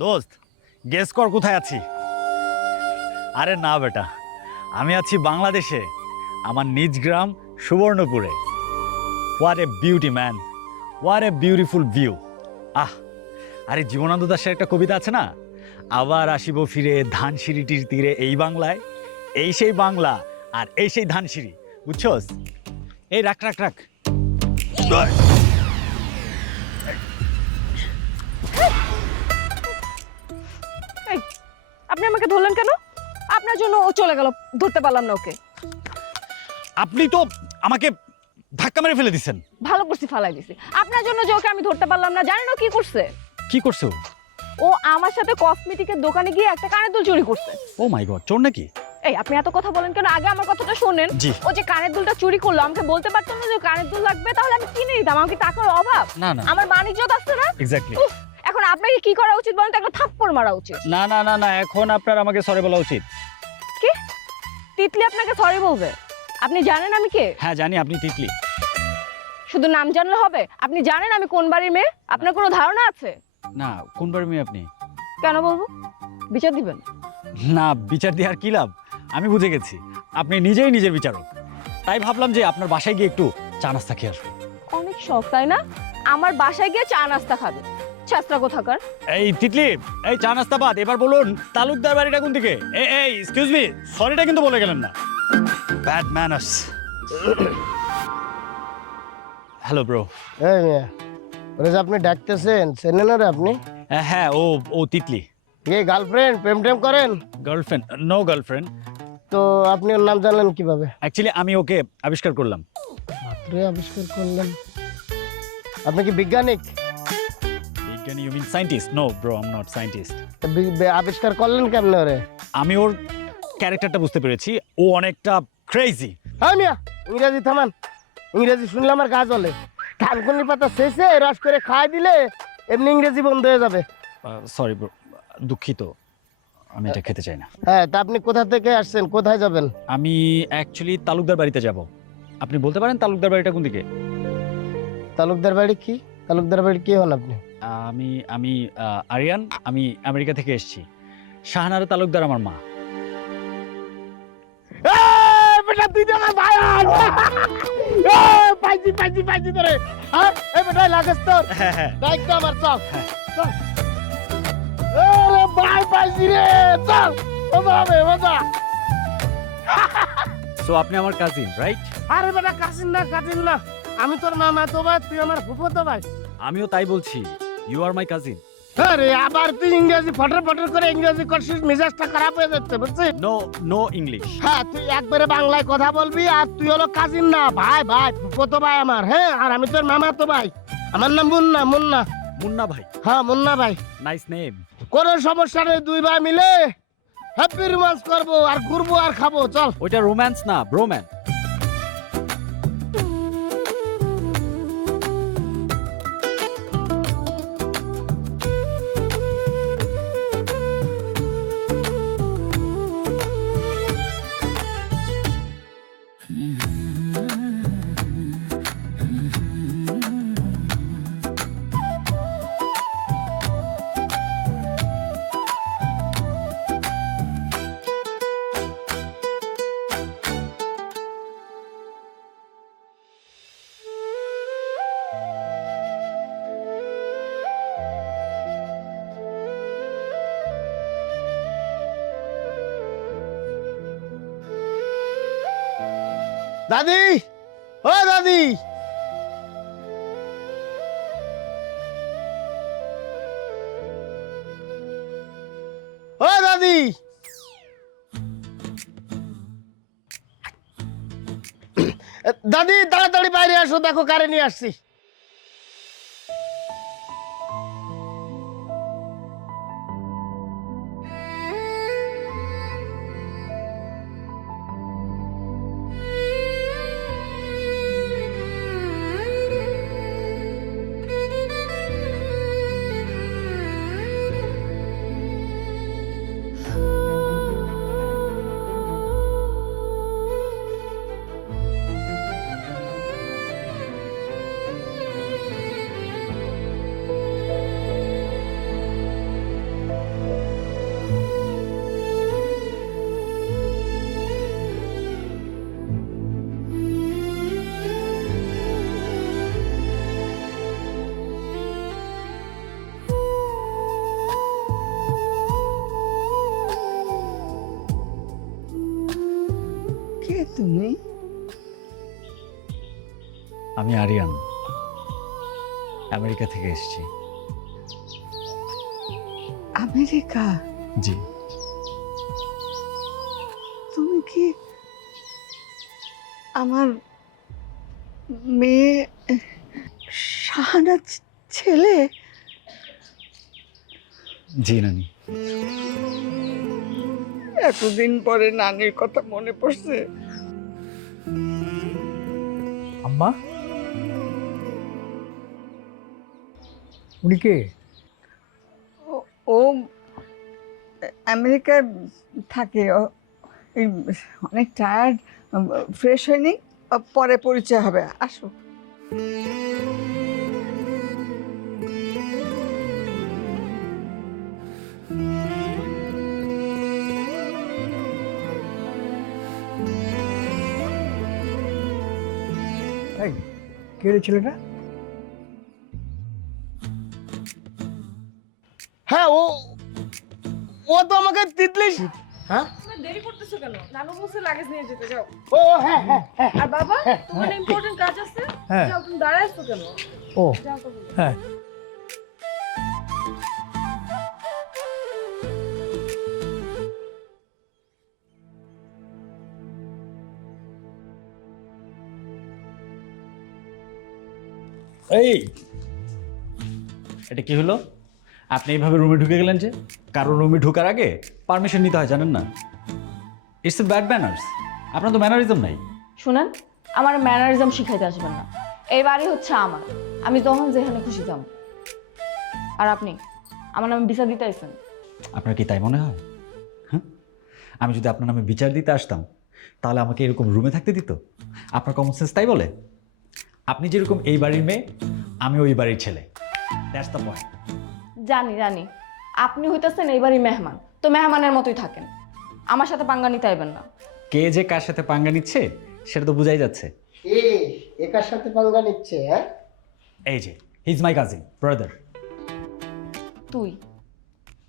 দোস্ত, গেস কর কোথায় আছি? আরে না বেটা, আমি আছি বাংলাদেশে, আমার নিজ গ্রাম সুবর্ণপুরে। What a beauty man, what a beautiful view. Ah, আরে জীবনানন্দ দাশের একটা কবিতা আছে না, আবার আসিব ফিরে ধানসিঁড়িটির তীরে এই বাংলায়, এই সেই বাংলা আর এই সেই ধানসিঁড়ি, বুঝছস? এই রাখ রাখ রাখ। এই, আপনি আমাকে ধরলেন কেন? আপনার জন্য ও চলে গেল, ধরতে পারলাম না ওকে। আপনি তো আমাকে ধাক্কা মেরে ফেলে দিচ্ছেন। ভালো করছি, ফালাই দিছি। আপনার জন্য যে ওকে আমি ধরতে পারলাম না, জানেন ও কি করছে? কি করছো? ও আমার সাথে কসমেটিকের দোকানে গিয়ে একটা কানের দুল চুরি করছে। ও মাই গড, চোর নাকি? এই, আপনি এত কথা বলেন কেন? আগে আমার কথাটা শোনেন। জি। ও যে কানের দুলটা চুরি করলো, আমাকে বলতে পারতাম না যে কানের দুল লাগবে, তাহলে আমি কিনে নিতাম। আমার কি টাকার অভাব? না না, আমার বাণিজ্যত আছে না। এক্স্যাক্টলি। এখন আপনাকে কি করা উচিত বলেন তো? একটা থাপ্পড় মারা উচিত। না না না না, এখন আপনার আমাকে সরি বলা উচিত। কি? তিতলি আপনাকে সরি বলবে? আপনি জানেন আমি কে? হ্যাঁ জানি, আপনি তিতলি। শুধু নাম জানলে হবে? আপনি জানেন আমি কোন বাড়ির মেয়ে? আপনার কোনো ধারণা আছে? না, কোন বাড়ির মেয়ে আপনি? কেন বলবো? বিচার দিবেন? না, বিচার দিয়ে আর কি লাভ? আমি বুঝে গেছি আপনি নিজেই নিজের বিচারক। তাই ভাবলাম যে আপনার বাসায় গিয়ে একটু চা নাস্তা খেয়ে আসবো। অনেক শখ, তাই না? আমার বাসায় গিয়ে চা নাস্তা খাবে? ছাত্রা কোথাকার। এই তিতলি, এই চা নাস্তা বাদ, এবার বলুন তালুকদার বাড়িটা কোন দিকে? এই এই এক্সকিউজ মি, সরিটা কিন্তু বলে গেলেন না। Bad manners. Hello bro. এই মিয়া, ওরে যে আপনি ডাকতেছেন, চেনেন ওরে আপনি? হ্যাঁ, ও ও তিতলি। কে গার্লফ্রেন্ড? প্রেম টেম করেন? গার্লফ্রেন্ড? No girlfriend. তো আপনি ওর নাম জানলেন কিভাবে? অ্যাকচুয়ালি আমি ওকে আবিষ্কার করলাম। মাত্রই আবিষ্কার করলেন? আপনি কি বিজ্ঞানিক? বিজ্ঞানী? You mean scientist? No bro, I am not scientist. তা আবিষ্কার করলেন কেমনে ওরে? আমি ওর ক্যারেক্টারটা বুঝতে পেরেছি, ও অনেকটা ক্রেজি। হ্যাঁ মিয়া, ইংরেজি থামান। ইংরেজি শুনলে আমার কাজ হলে ধানকুনি পাতা শেষে রস করে খাই দিলে এমনি ইংরেজি বন্ধ হয়ে যাবে। সরি ব্রো, দুঃখিত, আমি এটা খেতে চাই না। হ্যাঁ, তা আপনি কোথা থেকে আসছেন, কোথায় যাবেন? আমি অ্যাকচুয়ালি তালুকদার বাড়িতে যাব। আপনি বলতে পারেন তালুকদার বাড়িটা কোন দিকে? তালুকদার বাড়ি কি? তালুকদার বাড়ি কি হন আপনি? আমি আমি আরিয়ান, আমি আমেরিকা থেকে এসেছি। শাহানারা তালুকদার আমার মা। বেটা তুই আমার ভাই পাইছি পাইছি পাইছি তোরে। হ্যাঁ, এই বেটা লাগেস তোর। হ্যাঁ হ্যাঁ দেখ তো আমার চল। হ্যাঁ। চল। আরে ভাই পাইছি রে, চল। মজা হবে, মজা। সো আপনি আমার কাজিন, রাইট? আরে বেটা কাজিন না, কাজিন না। আমি তোর মামা তো ভাই, তুই আমার ফুফাতো ভাই। আমিও তাই বলছি, ইউ আর মাই কাজিন। আরে আবার তুই ইংরেজি ফটর ফটর করে ইংরেজি করছিস, মেজাজটা খারাপ হয়ে যাচ্ছে বুঝছিস? No no English. হ্যাঁ, তুই একবারে বাংলায় কথা বলবি। আর তুই হলো কাজিন না, ভাই ভাই, ফুফাতো ভাই আমার। হ্যাঁ, আর আমি তোর মামা তো ভাই। আমার নাম মুন্না, মুন্না। মুন্না ভাই? হ্যাঁ, মুন্না ভাই। Nice name. কোনো সমস্যা নেই, দুই ভাই মিলে হ্যাপি রোমান্স করবো আর ঘুরবো আর খাবো, চল। ওইটা রোম্যান্স না, ব্রোম্যান। দাদি, ও দাদি, ও দাদি। দাদি তাড়াতাড়ি বাইরে আসো, দেখো কারে নিয়ে আসছি। আমি আরিয়ান, আমেরিকা থেকে এসেছি। আমেরিকা? জি। তুমি কি আমার মেয়ে শাহানার ছেলে? জি নানি। এতদিন পরে নানির কথা মনে পড়ছে। আম্মা, উনি কে? ও আমেরিকায় থাকে। এই অনেক টায়ার্ড, ফ্রেশ হয়নি, পরে পরিচয় হবে। আসো। এই কে রে ছেলেটা? হ্যাঁ, ও ও তো আমাকে তিতলি। হ্যাঁ, দেরি করতেছো কেন? নানু বলছে লাগেজ নিয়ে যেতে, যাও। ও হ্যাঁ হ্যাঁ হ্যাঁ। আর বাবা, তোমার ইম্পর্টেন্ট কাজ আছে, হ্যাঁ। যাও। তুমি দাঁড়ায় আছো কেন? ও যাও তো বলো। হ্যাঁ, এই, এটা কি হলো? আপনি এইভাবে রুমে ঢুকে গেলেন যে? কারো রুমে ঢোকার আগে পারমিশন নিতে হয়, জানেন না? It's a bad manners. আপনার তো ম্যানারিজম নাই। শুনেন, আমার ম্যানারিজম শিখাইতে আসবেন না। এই বাড়ি হচ্ছে আমার, আমি যখন যেখানে খুশি যাব। আর আপনি আমার নামে বিচার দিতে আইছেন? আপনার কি তাই মনে হয়? হ্যাঁ, আমি যদি আপনার নামে বিচার দিতে আসতাম তাহলে আমাকে এরকম রুমে থাকতে দিত? আপনার কমন সেন্স তাই বলে? আপনি যেরকম এই বাড়ির মেয়ে, আমি ওই বাড়ির ছেলে। That's the point. জানি জানি, আপনি হইতেছেন এই বাড়ির মেহমান, তো মেহমানের মতোই থাকেন। আমার সাথে পাঙ্গা নিতে আইবেন না। কে যে কার সাথে পাঙ্গা নিচ্ছে সেটা তো বোঝাই যাচ্ছে। একার সাথে পাঙ্গা নিচ্ছে? হ্যাঁ, এই যে he is my cousin brother. তুই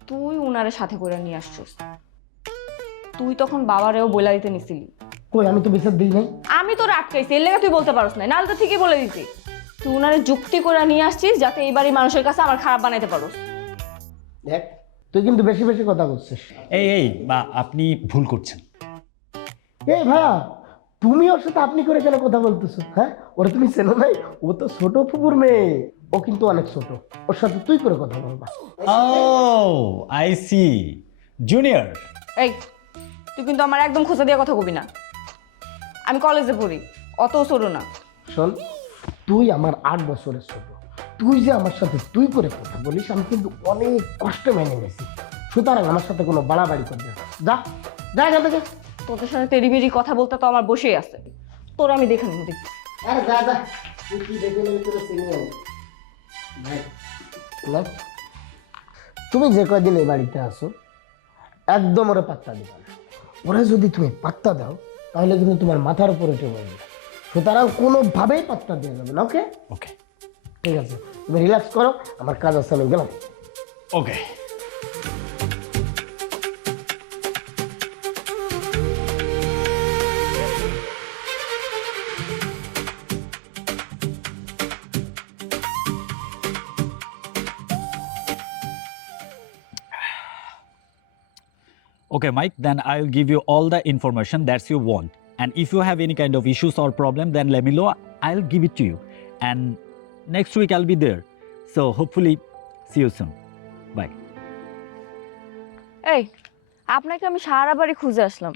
তুই উনারে সাথে করে নিয়ে আসছিস। তুই তখন বাবারেও বইলা দিতে নিছিলি। কই, আমি তো বিচার দিই নাই। আমি তোর আটকাইছি, এর লেগে তুই বলতে পারস না, নাহলে তো ঠিকই বলে দিতি। তুই উনারে যুক্তি করে নিয়ে আসছিস যাতে এই বাড়ির মানুষের কাছে আমার খারাপ বানাইতে পারোস। দেখ, তুই কিন্তু বেশি বেশি কথা বলছিস। এই বা আপনি ভুল করছেন। এই ভাইয়া, তুমি ওর সাথে আপনি করে কেন কথা বলতেছো? হ্যাঁ, ওরা তুমি চেনো নাই? ও তো ছোট ফুপুর মেয়ে, ও কিন্তু অনেক ছোট। ওর সাথে তুই করে কথা বলবা। ও আই সি, জুনিয়র। এই, তুই কিন্তু আমার একদম খোঁচা দিয়ে কথা কবি না। আমি কলেজে পড়ি, অত ছোট না। শোন, তুই আমার 8 বছরের ছোট। তুই যে আমার সাথে তুই করে কথা বলিস, আমি কিন্তু অনেক কষ্ট মেনে নিয়েছি। সুতরাং আমার সাথে কোনো বাড়াবাড়ি করবে না। যা যা এখান থেকে। তোদের সাথে তেড়িবেড়ি কথা বলতে তো আমার বসেই আছে। তোর আমি দেখে নেবো, দেখি। আরে যা যা, তুই কি দেখে নেবি তোর চিনিয়ে না। তুমি যে কয়দিন এই বাড়িতে আসো, একদম ওরা পাত্তা দিবা না। ওরা যদি তুমি পাত্তা দাও তাহলে কিন্তু তোমার মাথার উপরে উঠে পড়বে। সুতরাং কোনোভাবেই পাত্তা দেওয়া যাবে না। ওকে ওকে ঠিক আছে, তুমি রিল্যাক্স করো, আমার কাজ আছে, আমি গেলাম। ওকে। Okay, Mike, then I'll give you all the information that you want. And if you have any kind of issues or problem, then let me know. I'll give it to you. And next week I'll be there. So hopefully, see you soon. Bye. এই, আপনাকে আমি সারা বাড়ি খুঁজে আসলাম,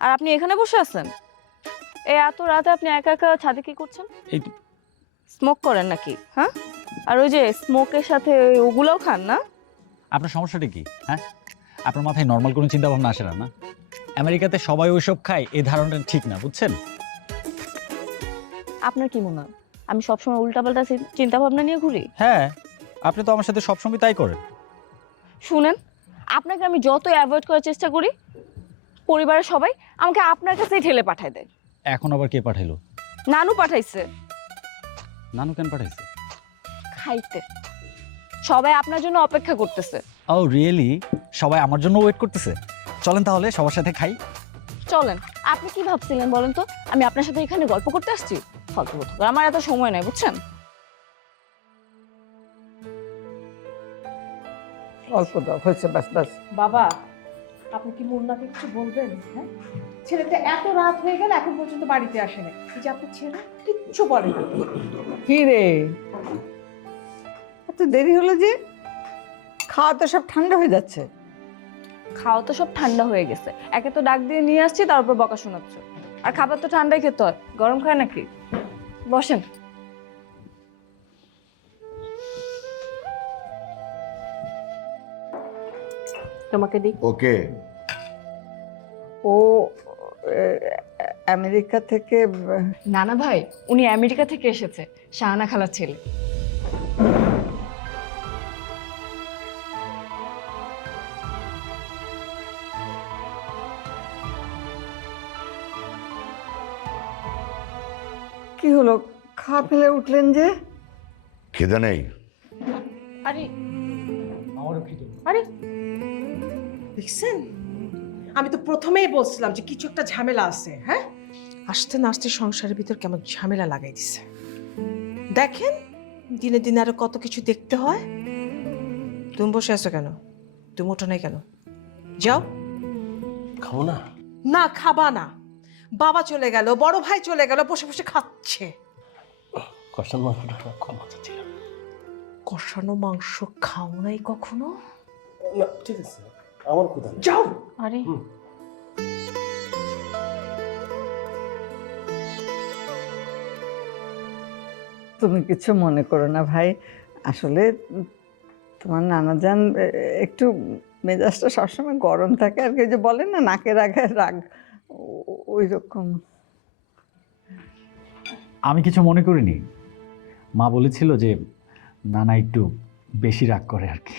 আর আপনি এখানে বসে আছেন? এই এত রাতে আপনি একা একা ছাদে কি করছেন? এই তো- স্মোক করেন নাকি? হ্যাঁ, আর ওই যে স্মোকের সাথে ওগুলোও খান না? আপনার সমস্যাটা কি? হ্যাঁ, আপনার মাথায় নর্মাল কোনো চিন্তা ভাবনা আসে না? না, আমেরিকাতে সবাই ওইসব খায়, এই ধারণাটা ঠিক না, বুঝছেন? আপনার কি মনে হয় আমি সবসময় উল্টাপাল্টা চিন্তা ভাবনা নিয়ে ঘুরি? হ্যাঁ, আপনি তো আমার সাথে সবসময় তাই করেন। শুনেন, আপনাকে আমি যত অ্যাভয়েড করার চেষ্টা করি, পরিবারের সবাই আমাকে আপনার কাছেই ঠেলে পাঠায় দেয়। এখন আবার কে পাঠাইলো? নানু পাঠাইছে। নানু কেন পাঠাইছে? খাইতে। সবাই আপনার জন্য অপেক্ষা করতেছে। ও রিয়েলি? সবাই আমার জন্য ওয়েট করতেছে? চলেন তাহলে সবার সাথে খাই। চলেন। আপনি কি ভাবছিলেন বলেন তো? আমি আপনার সাথে এখানে গল্প করতে আসছি? ফালতু কথা বলে। আমার এত সময় নাই বুঝছেন। অল্প দাও, হয়েছে, ব্যাস ব্যাস। বাবা, আপনি কি মুন্নাকে কিছু বলবেন? হ্যাঁ, ছেলেটা এত রাত হয়ে গেল এখন পর্যন্ত বাড়িতে আসেনি। এই যে আপনার ছেলে কিচ্ছু বলে না। কি রে, এত দেরি হলো যে? খাওয়া তো সব ঠান্ডা হয়ে যাচ্ছে। খাওয়া তো সব ঠান্ডা হয়ে গেছে, একে তো ডাক দিয়ে নিয়ে আসছি, তারপর বকা শোনাচ্ছ। আর খাবার তো ঠান্ডাই খেতে হয়, গরম খায় নাকি? বসেন। তোমাকে দিই। ওকে, ও আমেরিকা থেকে নানা ভাই, উনি আমেরিকা থেকে এসেছে, শাহানা খালার ছেলে। কি হলো, খাওয়া ফেলে উঠলেন যে? খিদে নেই? আরে আমারও খিদে। আরে দেখছেন, আমি তো প্রথমেই বলছিলাম যে কিছু একটা ঝামেলা আছে। হ্যাঁ, আসতে না আসতে সংসারের ভিতর কেমন ঝামেলা লাগাই দিছে। দেখেন দিনে দিনে আরো কত কিছু দেখতে হয়। তুমি বসে আছো কেন? তুমি ওঠো নাই কেন? যাও। খাবো না। না, খাবা না। বাবা চলে গেল, বড় ভাই চলে গেল, বসে বসে খাচ্ছে। কষান মাংসটা খুব মজা ছিল। কষানো মাংস খাও নাই কখনো? না ঠিক আছে, আমার কোথা নেই। যাও। আরে তুমি কিছু মনে করো না ভাই, আসলে তোমার নানাজান একটু মেজাজটা সবসময় গরম থাকে আর কি, ওই যে বলে না নাকের আগায় রাগ, ওই রকম। আমি কিছু মনে করিনি, মা বলেছিল যে নানা একটু বেশি রাগ করে আর কি।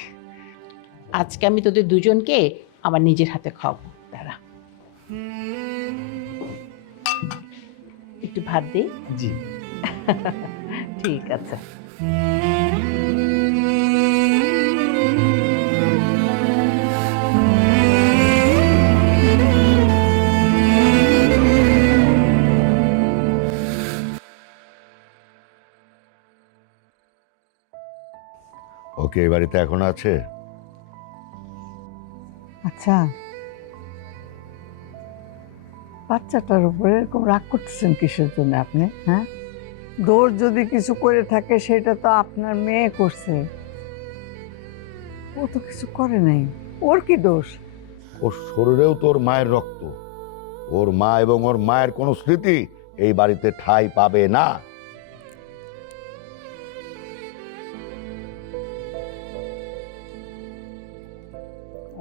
আজকে আমি তোদের দুজনকে আমার নিজের হাতে খাওয়াবো, দাঁড়া। একটু ভাত দে। জি। ঠিক আছে। ওকে, এই বাড়িতে এখন আছে? আচ্ছা, বাচ্চাটার উপরে এরকম রাগ করতেছেন কিসের জন্য আপনি? হ্যাঁ, দোষ যদি কিছু করে থাকে সেটা তো আপনার মেয়ে করছে, ও তো কিছু করে নাই, ওর কি দোষ? ওর শরীরেও তোর মায়ের রক্ত। ওর মা এবং ওর মায়ের কোনো স্মৃতি এই বাড়িতে ঠাঁই পাবে না।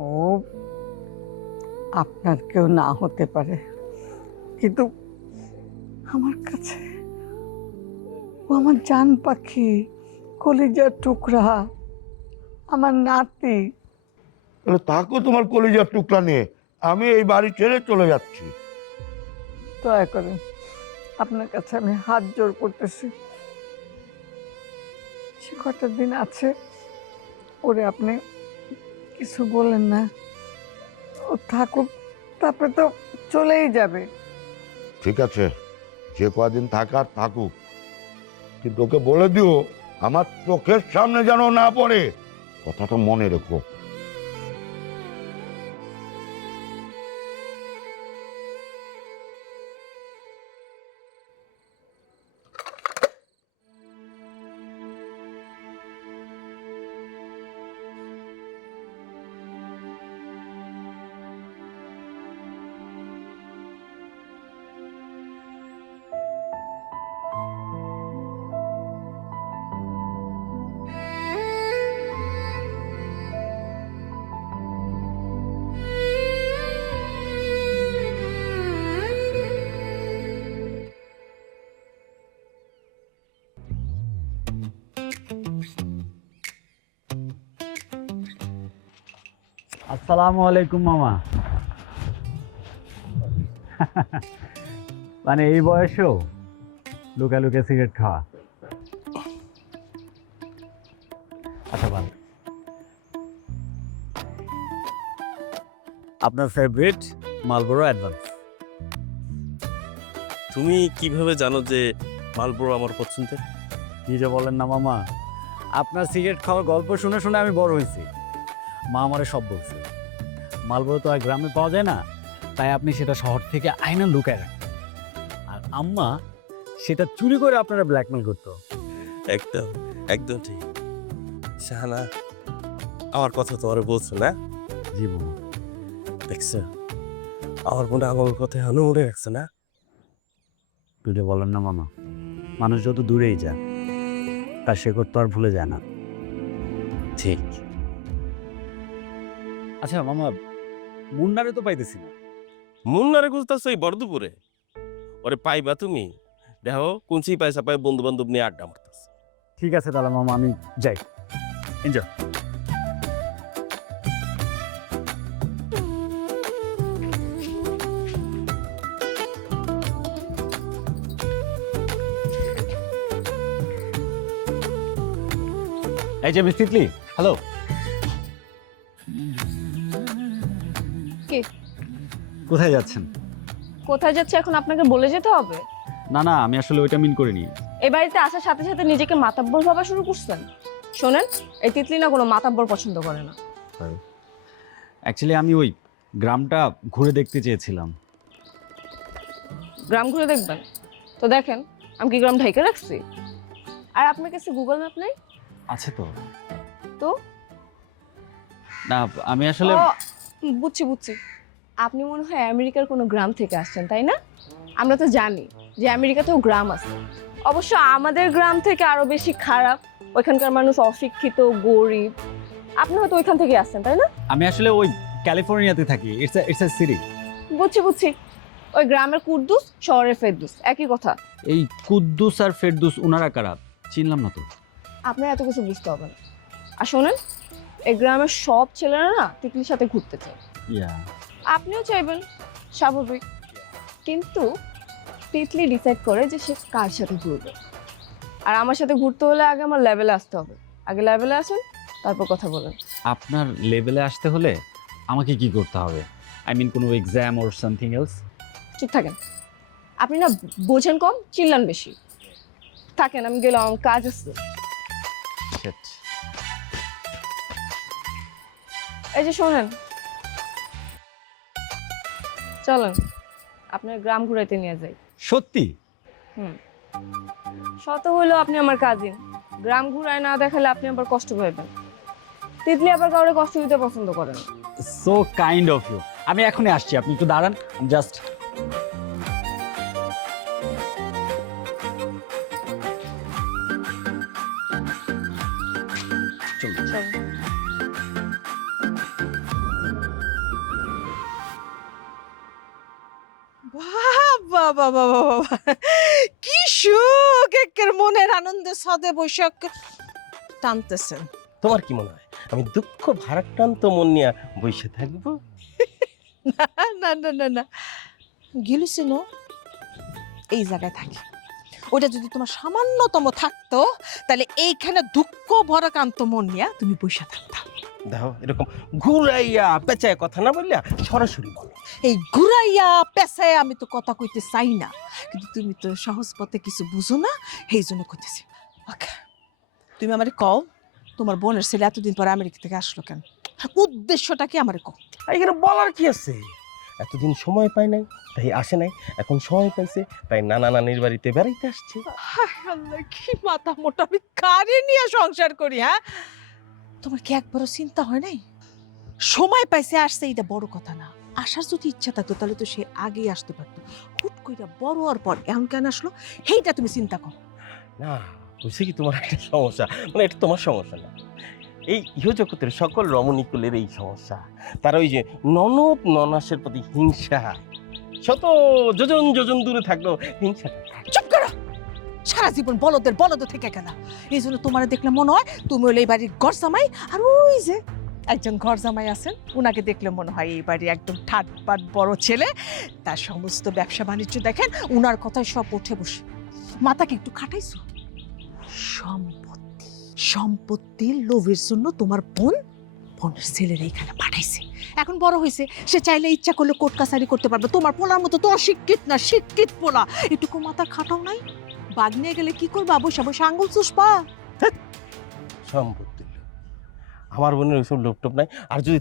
ও আপনার কেউ না হতে পারে, কিন্তু আমার কাছে ও আমার জান পাখি, কলিজার টুকরা, আমার নাতি। তাহলে তাকেও তোমার কলিজার টুকরা নিয়ে আমি এই বাড়ি ছেড়ে চলে যাচ্ছি। দয়া করে আপনার কাছে আমি হাত জোড় করতেছি, সে কটা দিন আছে, ওরে আপনি কিছু বলেন না, ও থাকুক, তারপরে তো চলেই যাবে। ঠিক আছে, যে কদিন থাকার থাকুক, কিন্তু ওকে বলে দিও আমার চোখের সামনে যেন না পড়ে, কথাটা মনে রেখো। আসসালামু আলাইকুম মামা। মানে এই বয়সেও লুকা লুকা সিগারেট খাওয়া। আচ্ছা ভালো। আপনার ফেভারিট মালবোরো অ্যাডভান্স। তুমি কিভাবে জানো যে মালবুড়ো আমার পছন্দের। কি যে বলেন না মামা, আপনার সিগারেট খাওয়ার গল্প শুনে শুনে আমি বড় হয়েছি। মা আমারে সব বলছে, মালবো তো আর গ্রামে পাওয়া যায় না, তাই আপনি সেটা শহর থেকে আইনা লুকায় রাখেন। আর আম্মা সেটা চুরি করে আপনারা ব্ল্যাকমেল করতো। একদম একদম ঠিক। শাহানা আমার কথা তোমার বলছো না? জি মামা। দেখছো আমার মনে আমার কথা এখনো মনে রাখছে না? তুলে বলেন না মামা, মানুষ যত দূরেই যায় তার শেকড় তো আর ভুলে যায় না। ঠিক। আচ্ছা মামা, মুন্নারে তো পাইতেছি না। মুন্নারে খুঁজতেছো এই বড়দুপুরে? ওরে পাইবা তুমি? দেখো কুঞ্চি পয়সা পাই বন্ধু বান্ধব নিয়ে আড্ডা মারতেছে। ঠিক আছে তাহলে মামা, আমি যাই। এনজয়। এই যে মিস তিতলি, হ্যালো। কে? কোথায় যাচ্ছেন? কোথায় যাচ্ছে এখন আপনাকে বলে যেতে হবে? না না, আমি আসলে ওইটা মিন করিনি। এই বাড়িতে আসার সাথে সাথে নিজেকে মাতাব্বর ভাবা শুরু করছেন। শোনেন, এই তিতলি না কোনো মাতাব্বর পছন্দ করে না। অ্যাকচুয়ালি আমি ওই গ্রামটা ঘুরে দেখতে চেয়েছিলাম। গ্রাম ঘুরে দেখবেন তো দেখেন, আমি কি গ্রাম ঢাইকে রাখছি? আর আপনার কাছে গুগল ম্যাপ নেই? আছে তো। তো না আমি আসলে ও, বুঝছি বুঝছি, আপনি মনে হয় আমেরিকার কোনো গ্রাম থেকে আসছেন, তাই না? আমরা তো জানি যে আমেরিকাতেও গ্রাম আছে, অবশ্য আমাদের গ্রাম থেকে আরো বেশি খারাপ। ওইখানকার মানুষ অশিক্ষিত, গরিব। আপনি হয়তো ওইখান থেকে আসছেন, তাই না? আমি আসলে ওই ক্যালিফোর্নিয়াতে থাকি। It's a city. বুঝছি বুঝছি, ওই গ্রামের কুদ্দুস, শহরের ফেরদুস, একই কথা। এই কুদ্দুস আর ফেরদুস উনারা কারা? চিনলাম না তো। আপনার এত কিছু বুঝতে হবে না। আর শোনেন, এই গ্রামের সব ছেলেরা না তিতলির সাথে ঘুরতে চায়। ইয়া, আপনিও চাইবেন, স্বাভাবিক। কিন্তু তিতলি ডিসাইড করে যে সে কার সাথে ঘুরবে। আর আমার সাথে ঘুরতে হলে আগে আমার লেভেলে আসতে হবে। আগে লেভেলে আসেন, তারপর কথা বলেন। আপনার লেভেলে আসতে হলে আমাকে কি করতে হবে? আই মিন কোনো এক্সাম অর সামথিং এলস? চুপ থাকেন, আপনি না বোঝেন কম, চিল্লান বেশি। থাকেন, আমি গেলাম, আমার কাজ আছে। শিট। এই যে শোনেন, চলেন আপনার গ্রাম ঘুরাইতে নিয়ে যাই। সত্যি? শত হইলেও আপনি আমার কাজিন, গ্রাম ঘুরায় না দেখালে আপনি আবার কষ্ট পাইবেন। তিতলি আবার কাউরে কষ্ট দিতে পছন্দ করেন। So kind of you. আমি এখনই আসছি, আপনি একটু দাঁড়ান। জাস্ট চলুন। বাবা বাবা বাবা, কি সুখ! একের মনের আনন্দে সদে বৈশাখ টানতেছেন। তোমার কি মনে হয় আমি দুঃখ ভারাক্রান্ত মন নিয়ে বসে থাকবো? না না না না না, গেলিছিল এই জায়গায় থাকি। ওটা যদি তোমার সামান্যতম থাকতো, তাহলে এইখানে দুঃখ ভরাক্রান্ত মন নিয়ে তুমি বসে থাকতা। দেখো এরকম ঘুরাইয়া পেঁচায় কথা না বললে সরাসরি বলো। এই ঘুরাইয়া পেছায় আমি তো কথা কইতে চাই না, কিন্তু তুমি তো সহজ পথে কিছু বুঝো না, সেই জন্য কইতেছি। ওকে, তুমি আমারে কও, তোমার বোনের ছেলে এতদিন পর আমেরিকা থেকে আসলো কেন? উদ্দেশ্যটা কি আমারে কও। এখানে বলার কি আছে? এতদিন সময় পাই নাই তাই আসে নাই, এখন সময় পাইছে তাই নানা নানির বাড়িতে বেড়াইতে আসছে। হায় আল্লাহ, কি মাথা মোটা! আমি কারে নিয়ে সংসার করি? হ্যাঁ, তোমার কি একবারও চিন্তা হয় নাই? সময় পাইছে আসছে, এটা বড় কথা না। আসার যদি ইচ্ছা থাকতো তাহলে তো সে আগেই আসতে পারতো। হুট কইরা বড় হওয়ার পর এখন কেন আসলো, সেইটা তুমি চিন্তা করো। না বুঝছি কি তোমার একটা সমস্যা, মানে এটা তোমার সমস্যা না, এই ইহজগতের সকল রমণীকুলের এই সমস্যা। তারা ওই যে ননদ ননাসের প্রতি হিংসা, শত যোজন যোজন দূরে থাকলো হিংসাটা থাকে। চুপ করো! সারা জীবন বলদের বলদ থেকে গেল। এই জন্য তোমার দেখলে মনে হয় তুমি হলে এই বাড়ির ঘর জামাই, আর ওই যে একজন ঘর জামাই আছেন, উনাকে দেখলে মনে হয় এই বাড়ির একদম ঠাটপাট বড় ছেলে। তার সমস্ত ব্যবসা বাণিজ্য দেখেন, উনার কথায় সব উঠে বসে। মাথাকে একটু খাটাইছো। সম্পত্তি, সম্পত্তির লোভের জন্য তোমার বোনের ছেলেরা এখানে পাঠাইছে। এখন বড় হয়েছে, সে চাইলে ইচ্ছা করলে কোর্ট কাছারি করতে পারবে। তোমার পোলার মতো তো অশিক্ষিত না, শিক্ষিত পোলা। এটুকু মাথা খাটাও নাই। বাঘ নিয়ে গেলে কি করবা? বসে বসে আঙ্গুল চুষবা? সম্পত্তি লোভ। আমার বোনের ওইসব লোভ টোপ নাই। আর যদি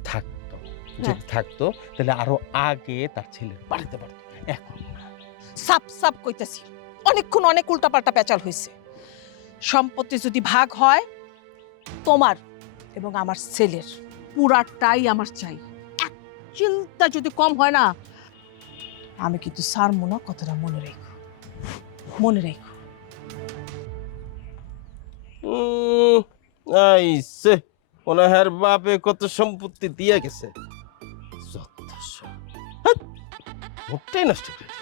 থাকতো তাহলে আরো আগে তার ছেলের বাড়িতে পারতো, এখন না। সাপ সাপ কইতাছি, অনেকক্ষণ অনেক উল্টাপাল্টা পেঁচাল হয়েছে। সম্পত্তি যদি ভাগ হয়, তোমার এবং আমার ছেলের পুরাটাই আমার চাই। এক চিন্তা যদি কম হয় না, আমি কিন্তু সারমু না। কথাটা মনে রেখো, মনে রেখো। আইসে ওনার বাপে কত সম্পত্তি দিয়ে গেছে, যত সব। হ্যাঁ, মুখটাই নষ্ট করে দিল।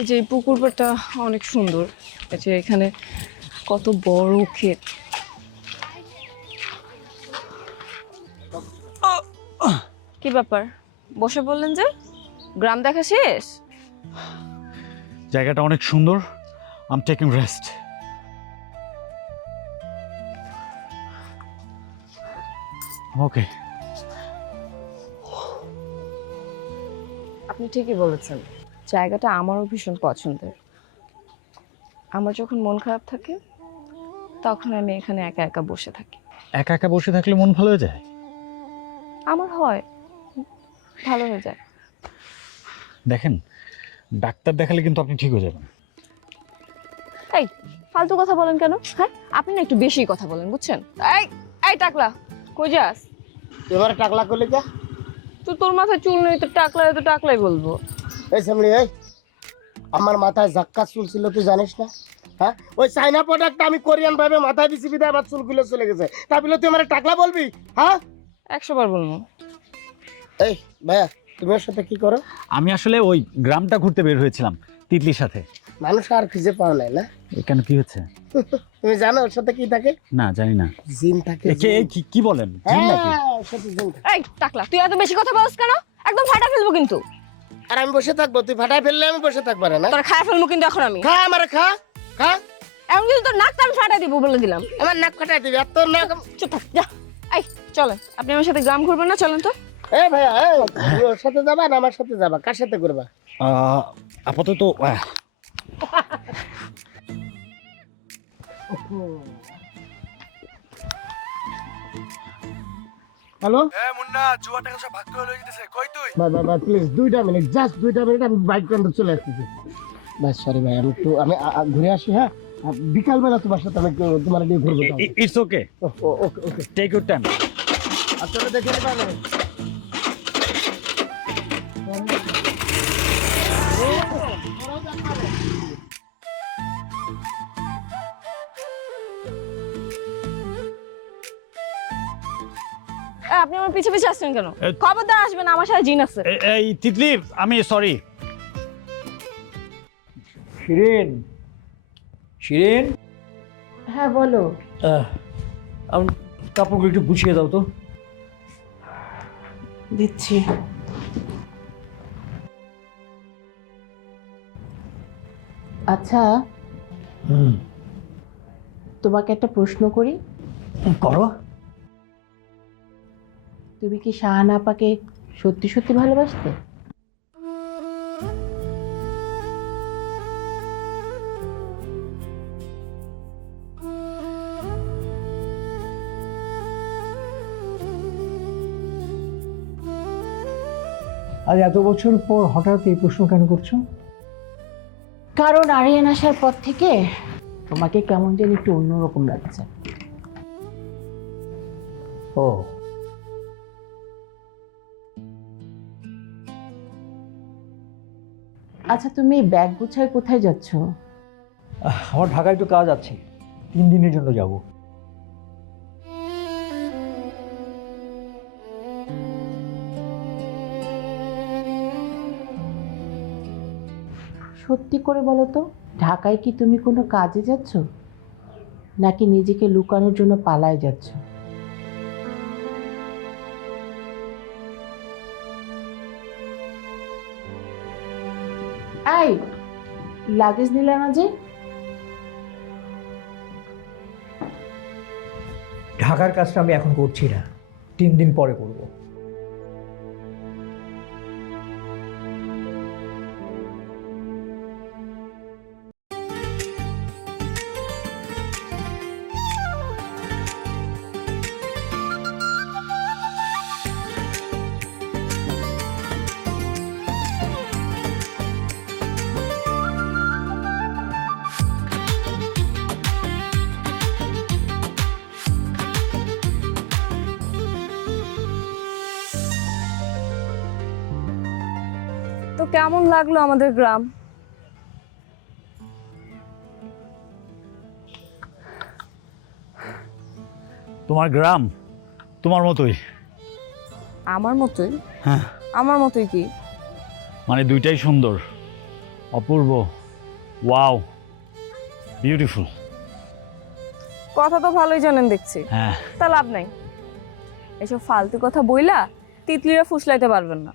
এই যে এই পুকুর পাড়টা অনেক সুন্দর। এই যে এখানে কত বড় ক্ষেত। কি ব্যাপার, বসে বললেন যে? গ্রাম দেখা শেষ? জায়গাটা অনেক সুন্দর। I am taking rest. Okay. আপনি ঠিকই বলেছেন, জায়গাটা আমারও ভীষণ পছন্দের। আমার যখন মন খারাপ থাকে তখন আমি এখানে একা একা বসে থাকি। একা একা বসে থাকলে মন ভালো হয়ে যায়? আমার হয়, ভালো হয়ে যায়। দেখেন, ডাক্তার দেখালে কিন্তু আপনি ঠিক হয়ে যাবেন। এই ফালতু কথা বলেন কেন? হ্যাঁ, আপনি না একটু বেশি কথা বলেন, বুঝছেন? এই এই টাকলা, কই যাস? এবার টাকলা করলে যা। তুই তোর মাথায় চুল নেই তো টাকলাই বলবো। এই সামনে এই, আমার মাথায় ঝাক্কা চুল ছিল তুই জানিস না? হ্যাঁ, ওই চাইনা প্রোডাক্ট আমি কোরিয়ান ভাবে মাথায় দিছি বিদায় আবার চুলগুলো চলে গেছে। তা বলে তুই আমার টাকলা বলবি? হ্যাঁ, 100 বার বলবো। এই ভাইয়া, তুমি ওর সাথে কি করো? আমি আসলে ওই গ্রামটা ঘুরতে বের হয়েছিলাম তিতলির সাথে। মানুষ আর খুঁজে পাওয়া নাই না? এখানে কি হচ্ছে? তুমি জানো ওর সাথে কি থাকে? না, জানি না। জিন থাকে। কি বলেন? জিন নাকি? হ্যাঁ, ওর সাথে জিন থাকে। এই টাকলা, তুই এত বেশি কথা বলছ কেন? একদম ফাটা ফেলবো কিন্তু। আর আমি বসে থাকবো? তুই ফাটাই ফেললে আমি বসে থাকবো না? তোর খায় ফেলবো কিন্তু এখন আমি। খা আমার খা খা। এখন কিন্তু তোর নাকটা আমি ফাটা দিব বলে দিলাম। আমার নাক ফাটাই দিবি আর তোর নাক। চুপ থাক, যা। এই চলেন, আপনি আমার সাথে গ্রাম ঘুরবেন না? চলেন তো। এই ভাইয়া, এই, তুমি ওর সাথে যাবা না আমার সাথে যাবা? কার সাথে করবা? আপাতত হ্যালো মুন্না, জুয়া টাকা সব ভাগ করে লয়ে যেতেছে, কই তুই? ভাই প্লিজ 2টা মিনিট, জাস্ট 2টা মিনিট, আমি বাইক কন্ট্রোল চলে আসতেছি। ভাই সরি ভাই, আমি একটু ঘুরে আসি। হ্যাঁ, বিকালবেলা তোমার সাথে আমি একটু তোমার নিয়ে ঘুরবো। It's okay, okay okay, take your time. আপনারা দেখে নেবেন। আপনি আমার পিছে পিছে আসছেন কেন? এ, খবরদার আসবেন, আমার সাথে জিন আছে। এই তিতলি, আমি সরি। শিরিন, শিরিন, হ্যাঁ বলো। আমি কাপড়গুলো একটু গুছিয়ে দাও তো। দিচ্ছি। আচ্ছা, তোমাকে একটা প্রশ্ন করি। করো। তুমি কি শাহানা আপাকে সত্যি সত্যি ভালোবাসতে? আজ এত বছর পর হঠাৎ এই প্রশ্ন কেন করছো? কারণ আরিয়ান আসার পর থেকে তোমাকে কেমন যেন একটু অন্যরকম লাগছে। ও, আচ্ছা, তুমি ব্যাগ গুছায় কোথায় যাচ্ছ? আমার ঢাকায় একটু কাজ আছে, 3 দিনের জন্য যাব। সত্যি করে বলো তো, ঢাকায় কি তুমি কোনো কাজে যাচ্ছ, নাকি নিজেকে লুকানোর জন্য পালায় যাচ্ছ? এই, লাগেজ নিলে না যে? ঢাকার কাজটা আমি এখন করছি না, 3 দিন পরে করব। তো কেমন লাগলো আমাদের গ্রাম? তোমার গ্রাম তোমার মতোই। আমার মতোই? হ্যাঁ, আমার মতোই কি? মানে দুইটাই সুন্দর, অপূর্ব, ওয়াও, বিউটিফুল। কথা তো ভালোই জানেন দেখছি। হ্যাঁ, তা লাভ নাই, এসব ফালতু কথা বইলা তিতলিরা ফুসলাইতে পারবেন না।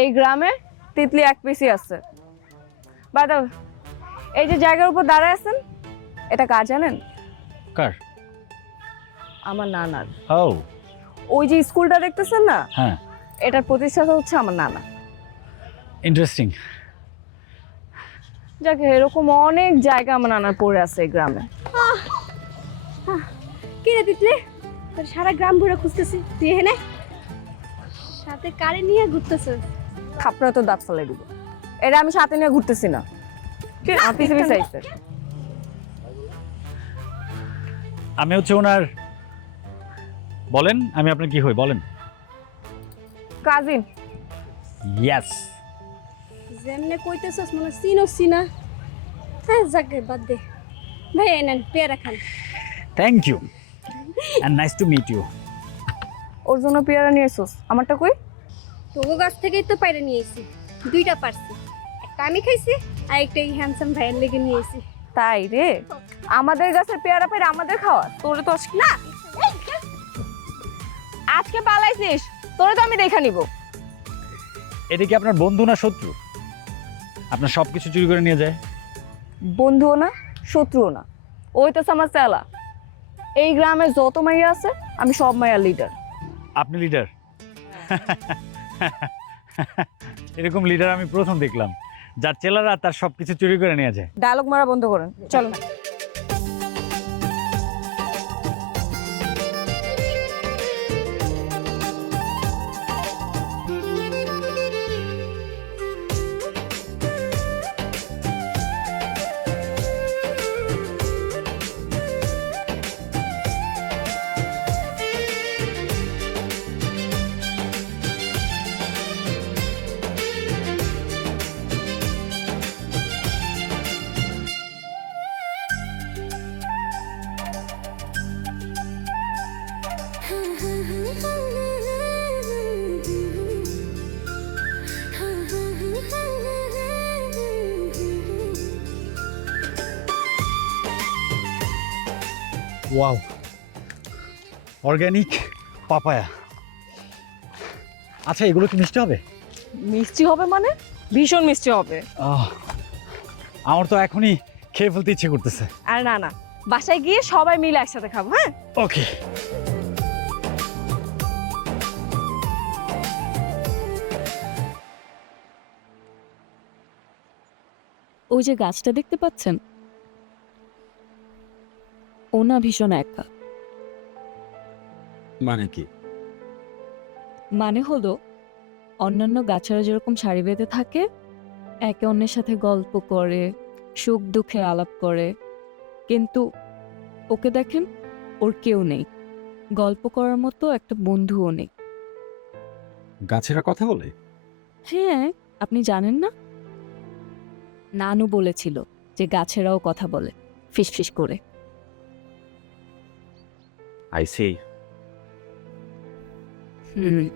এই গ্রামে তিতলি এক পিসই আছে। বাই দ্য ওয়ে, এই যে জায়গার উপর দাঁড়ায় আছেন, এটা কার জানেন? কার? আমার নানার। ও, ওই যে স্কুলটা দেখতেছেন না, হ্যাঁ, এটার প্রতিষ্ঠাতা হচ্ছে আমার নানা। ইন্টারেস্টিং। যাকে এরকম অনেক জায়গা আমার নানার পড়ে আছে এই গ্রামে। কি রে তিতলি, তোর সারা গ্রাম ঘুরে খুঁজতেছি, তুই এখানে সাথে কারে নিয়ে ঘুরতেছিস? খাপড়া তো দাঁত ফেলে দিব। এটা আমি সাথে নিয়ে ঘুরতেছি না। কি পিছে পিছে আইছে? আমি হচ্ছে ওনার, বলেন আমি আপনার কি হই বলেন। কাজিন। ইয়েস। যেমনে কইতেছস মনে চিনছি না। হ্যাঁ যাকে বাদ দে, ভাই এনেন পেয়ারা খান। Thank you and nice to meet you. ওর জন্য পেয়ারা নিয়ে এসোস, আমারটা কই? তোগো গাছ থেকেই তো পাইরে নিয়ে এসেছি, 2টা পারছি, একটা আমি খাইছি আর একটা এই হ্যান্ডসাম ভাইয়ের লেগে নিয়ে এসেছি। তাই রে, আমাদের গাছের পেয়ারা পেরে আমাদের খাওয়া, তোরে তো না। আজকে পালাইছিস, তোরে তো আমি দেখা নিব। এটা কি আপনার বন্ধু না শত্রু? আপনার সব কিছু চুরি করে নিয়ে যায়। বন্ধুও না, শত্রুও না, ওই তো আমার চেলা। এই গ্রামে যত মাইয়া আছে, আমি সব মাইয়ার লিডার। আপনি লিডার? এরকম লিডার আমি প্রথম দেখলাম, যার চেলারা তার সবকিছু চুরি করে নিয়ে যায়। ডায়লগ মারা বন্ধ করেন, চলো। Wow, organic papaya. আচ্ছা, এগুলো কি মিষ্টি হবে? মিষ্টি হবে মানে? ভীষণ মিষ্টি হবে। আমার তো এখনই খেয়ে ফেলতে ইচ্ছে করতেছে। আর না না, বাসায় গিয়ে সবাই মিলে একসাথে খাবো। হ্যাঁ, ওকে। ওই যে গাছটা দেখতে পাচ্ছেন, ও না ভীষণ একা। মানে কি? মানে হলো, অন্যান্য গাছেরা যেরকম সারি বেঁধে থাকে, একে অন্যের সাথে গল্প করে, সুখ দুঃখে আলাপ করে, কিন্তু ওকে দেখেন, ওর কেউ নেই, গল্প করার মতো একটা বন্ধুও নেই। গাছেরা কথা বলে? হ্যাঁ, আপনি জানেন না? নানু বলেছিল যে গাছেরাও কথা বলে, ফিসফিস করে। I see. হুম।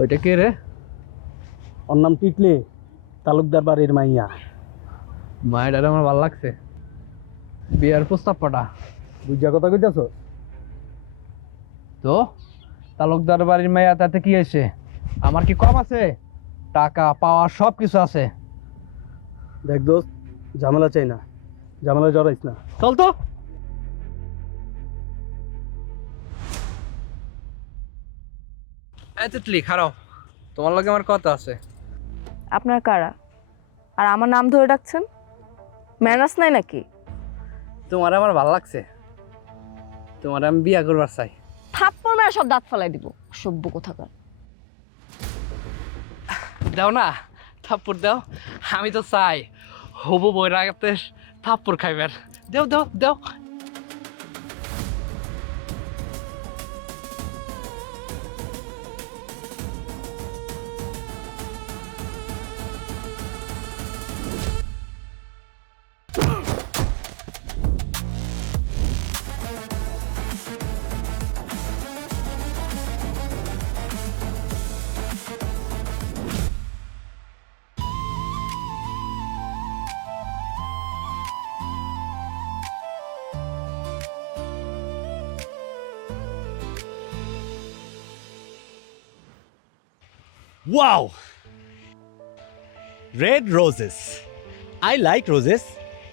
ওইটা কে রে? ওর নাম টিকলি, তালুকদার বাড়ির মাইয়া। মায়ের আমার ভালো লাগছে। বিয়ার প্রস্তাব পাঠা। বুঝা কথা কইতাছ? তো তালুকদার বাড়ির মেয়া তাতে কি হয়েছে? আমার কি কম আছে? টাকা পাওয়া সব কিছু আছে। দেখ দোস্ত, ঝামেলা চাই না, ঝামেলা জড়াইস না। চল তো। এই তিতলি খারাপ, তোমার লগে আমার কথা আছে। আপনার কারা? আর আমার নাম ধরে ডাকছেন? ম্যানার্স নাই নাকি? তোমার আমার ভালো লাগছে, তোমার আমি বিয়া করবার চাই। থাপ্পড় মেরে সব দাঁত ফেলাই দিব, সভ্য কোথাকার। দাও না, থাপ্পড় দাও। আমি তো চাই হবু বইরা রাগাতে থাপ্পড় খাইবার। দেও দেও দেও। Wow, red roses. I like roses.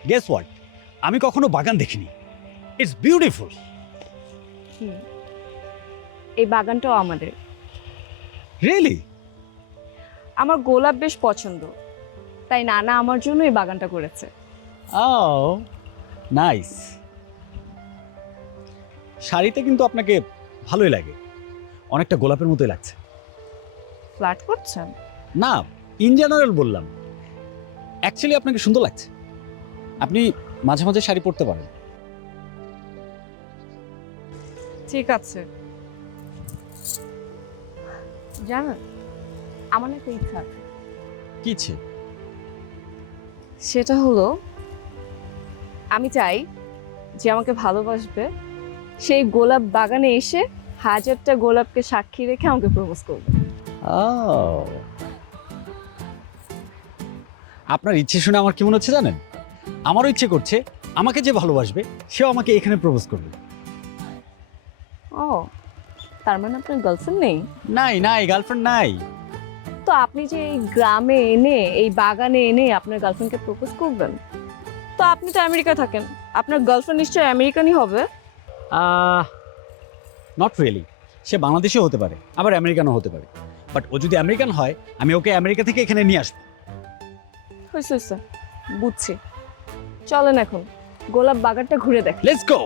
Guess what, আমি কখনো বাগান দেখিনি। It's beautiful. এই বাগানটাও আমাদের। রিয়েলি? আমার গোলাপ বেশ পছন্দ, তাই নানা আমার জন্য এই বাগানটা করেছে। ও নাইস। শাড়িতে কিন্তু আপনাকে ভালোই লাগে, অনেকটা গোলাপের মতোই লাগছে। ফ্ল্যাট করছেন? না, ইন জেনারেল বললাম। অ্যাকচুয়ালি আপনাকে সুন্দর লাগছে। আপনি মাঝে মাঝে শাড়ি পরতে পারেন। ঠিক আছে। জানেন, আমার একটা ইচ্ছা আছে। কি ইচ্ছে? সেটা হলো, আমি চাই যে আমাকে ভালোবাসবে সেই গোলাপ বাগানে এসে হাজারটা গোলাপকে সাক্ষী রেখে আমাকে প্রপোজ করবে। আপনার ইচ্ছে শুনে আমার কি মনে হচ্ছে জানেন? আমারও ইচ্ছে করছে আমাকে যে ভালোবাসবে সেও আমাকে এখানে প্রপোজ করবে। ও, তার মানে আপনার গার্লফ্রেন্ড নেই? নাই নাই, গার্লফ্রেন্ড নাই। তো আপনি যে এই গ্রামে এনে, এই বাগানে এনে আপনার গার্লফ্রেন্ডকে প্রপোজ করবেন, তো আপনি তো আমেরিকা থাকেন, আপনার গার্লফ্রেন্ড নিশ্চয়ই আমেরিকানই হবে। Not really. সে বাংলাদেশেও হতে পারে, আবার আমেরিকানও হতে পারে। বাট ও যদি আমেরিকান হয়, আমি ওকে আমেরিকা থেকে এখানে নিয়ে আসবো। হয়েছে হয়েছে, বুঝছি। চলেন এখন গোলাপ বাগানটা ঘুরে দেখ। Let's go.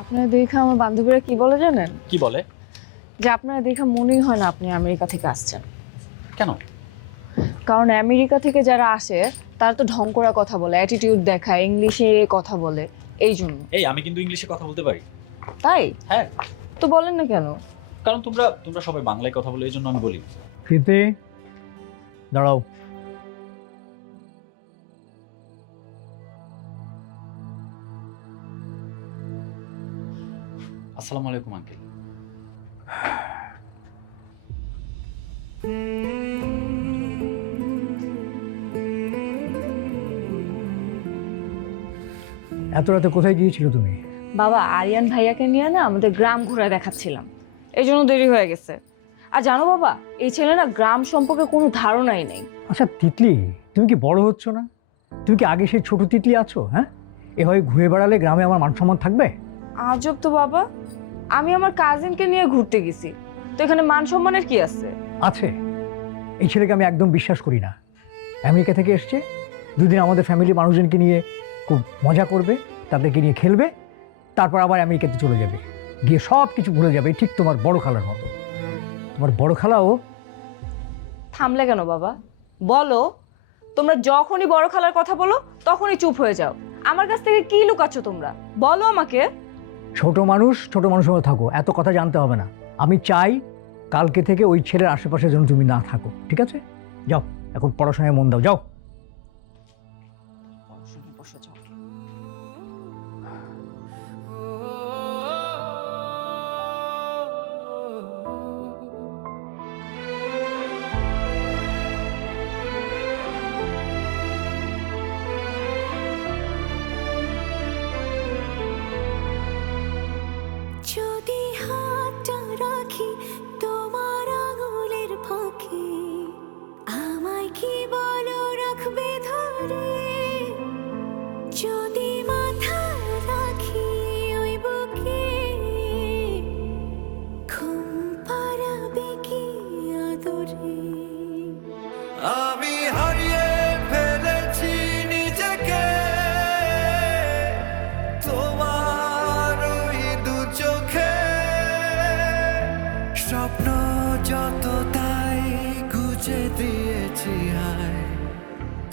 আপনারা দেখে আমার বান্ধবীরা কি বলে জানেন? কি বলে? যে আপনারা দেখে মনেই হয় না আপনি আমেরিকা থেকে আসছেন। কেন? কারণ আমেরিকা থেকে যারা আসে তারা তো ঢং করা কথা বলে, অ্যাটিটিউড দেখায়, ইংলিশে কথা বলে, এই জন্য। এই আমি কিন্তু ইংলিশে কথা বলতে পারি। তাই? হ্যাঁ। তো বলেন না কেন? কারণ তোমরা সবাই বাংলায় কথা বলে, এই জন্য আমি বলি। প্রীতি, দাঁড়াও। আসসালামু আলাইকুম আঙ্কেল। এত রাতে কোথায় গিয়েছিল তুমি? বাবা, আরিয়ান ভাইয়াকে নিয়ে না আমাদের গ্রাম ঘুরে দেখাচ্ছিলাম, এই জন্য দেরি হয়ে গেছে। আর জানো বাবা, এই ছেলে না গ্রাম সম্পর্কে কোনো ধারণাই নেই। আচ্ছা তিতলি, তুমি কি বড় হচ্ছ না? তুমি কি আগে সেই ছোট তিতলি আছো? হ্যাঁ, এভাবে ঘুরে বেড়ালে গ্রামে আমার মান সম্মান থাকবে? আজব তো বাবা, আমি আমার কাজিনকে নিয়ে ঘুরতে গেছি, তো এখানে মান সম্মানের কি আছে? আছে। এই ছেলেকে আমি একদম বিশ্বাস করি না। আমেরিকা থেকে এসছে, দুদিন আমাদের ফ্যামিলির মানুষজনকে নিয়ে খুব মজা করবে, তাদেরকে নিয়ে খেলবে, তারপর আবার আমেরিকাতে চলে যাবে, গিয়ে সব কিছু ভুলে যাবে, ঠিক তোমার বড় খালার মতো। তোমার বড় খালাও থামলে কেন বাবা? বলো, তোমরা যখনই বড় খালার কথা বলো তখনই চুপ হয়ে যাও। আমার কাছ থেকে কি লুকাচ্ছ তোমরা? বলো আমাকে। ছোট মানুষের মতো থাকো, এত কথা জানতে হবে না। আমি চাই কালকে থেকে ওই ছেলের আশেপাশে যেন তুমি না থাকো, ঠিক আছে? যাও, এখন পড়াশোনায় মন দাও, যাও। বসে যাও। যদি হাতটা রাখি তোমার আঙুলের ফাঁকে, আমায় কি বলো রাখবে ধরে? যদি মাথা রাখি ওই বুকে, ঘুম পাড়াবে কি আদরে? আমি হারিয়ে ফেলেছি নিজেকে তোমার ওই দু চোখে, স্বপ্ন যত তাই গুজে দিয়েছি হায়